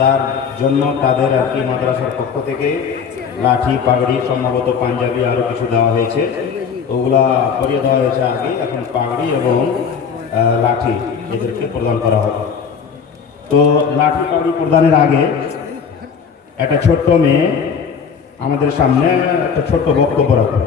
তার জন্য তাদের আর কি মাদ্রাসার পক্ষ থেকে লাঠি, পাগড়ি, সম্ভবত পাঞ্জাবি আরও কিছু দেওয়া হয়েছে। ওগুলা পরিয়ে দেওয়া হয়েছে আগে, এখন পাগড়ি এবং লাঠি এদেরকে প্রদান করা হবে। তো লাঠি পাগড়ি প্রদানের আগে একটা ছোট্ট মেয়ে আমাদের সামনে একটা ছোট্ট বক্তব্য রাখবে।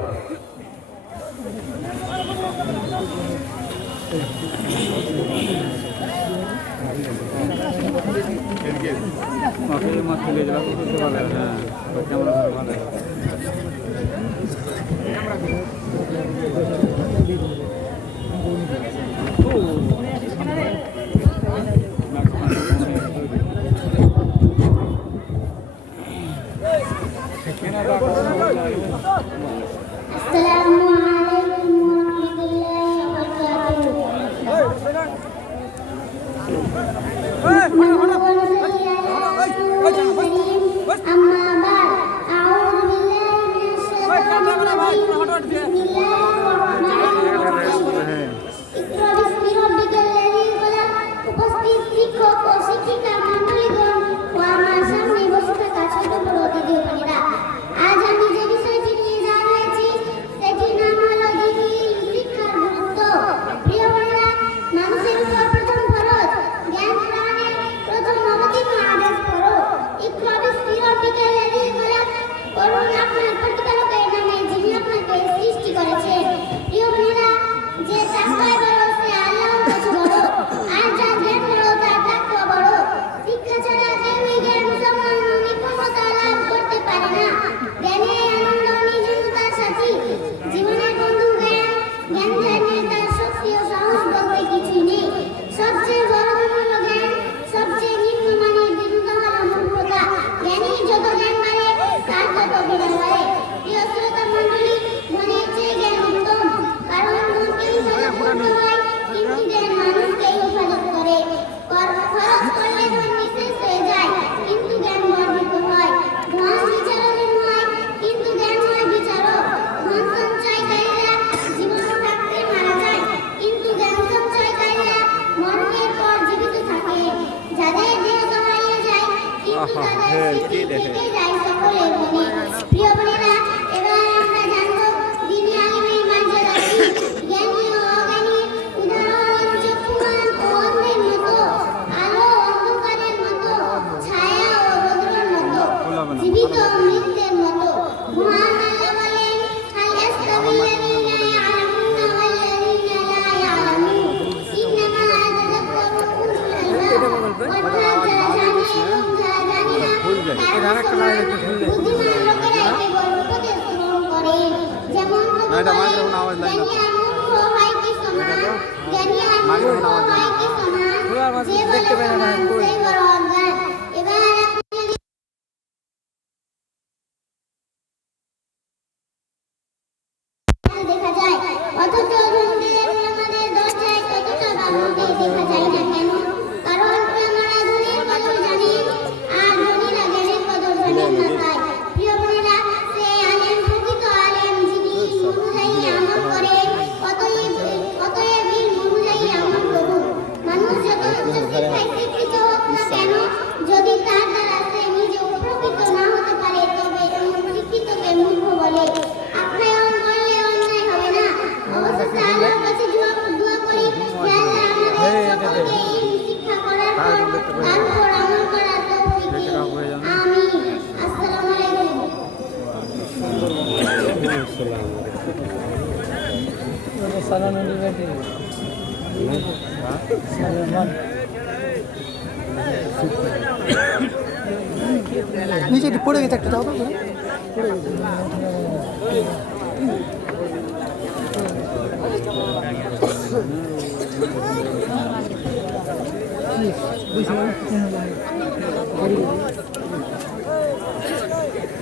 नीचे पड़े गए तक जाओ तो